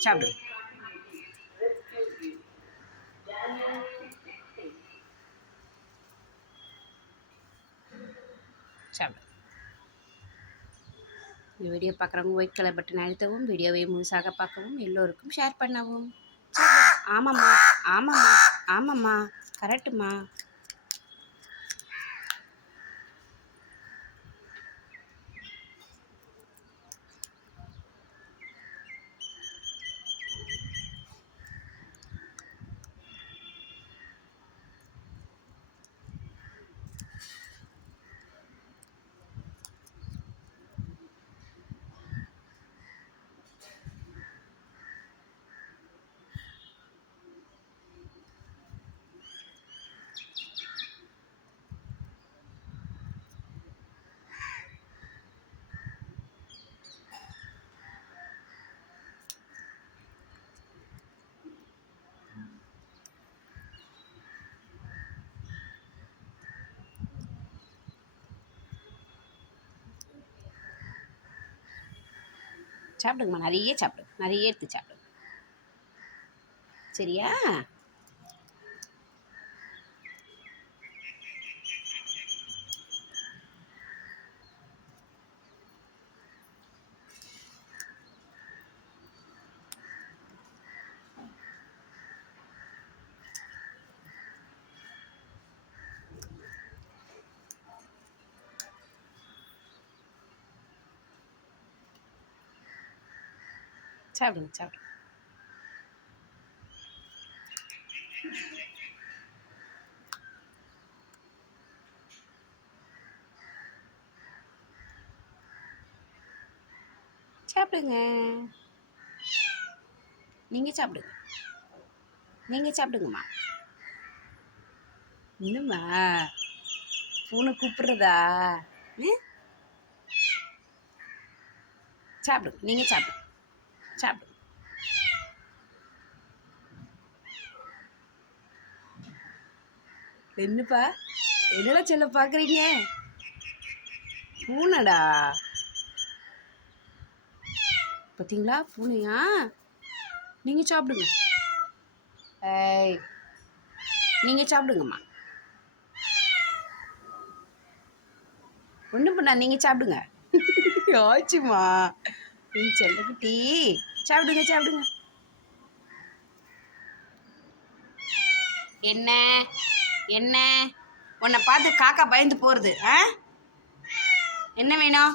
சாப்பிடு சாப்பிடு இந்த வீடியோ பார்க்குறவங்க ஒயிட் கலர் பட்டன் அழுத்தவும் வீடியோவை முழுசாக பார்க்கவும் எல்லோருக்கும் ஷேர் பண்ணவும். ஆமாம்மா ஆமாம்மா ஆமாம்மா கரெக்டுமா சாப்பிடுங்கம்மா. நிறைய சாப்பிடுங்க நிறைய எடுத்து சாப்பிடுங்க சரியா? சாப்பிடுங்க சாப்பிடுங்க சாப்பிடுங்க. நீங்கள் சாப்பிடுங்க. நீங்கள் சாப்பிடுங்கம்மா. இன்னும்மா பூனை கூப்பிடுறதா? ம்? சாப்பிடுங்க. நீங்கள் சாப்பிடுங்க. சாப்பிடு என்னப்பா? என்னடா செல்ல பார்க்குறீங்க பூனைடா. பார்த்தீங்களா பூனையா? நீங்கள் சாப்பிடுங்க. ஏய் நீங்கள் சாப்பிடுங்கம்மா. ஒன்றும் பண்ணா நீங்கள் சாப்பிடுங்க. ஆச்சுமா நீ செல்லக்குட்டி சாப்பிடுங்க சாப்பிடுங்க என்ன என்ன உன்னை பார்த்து காக்கா பயந்து போகிறது ஆ என்ன வேணும்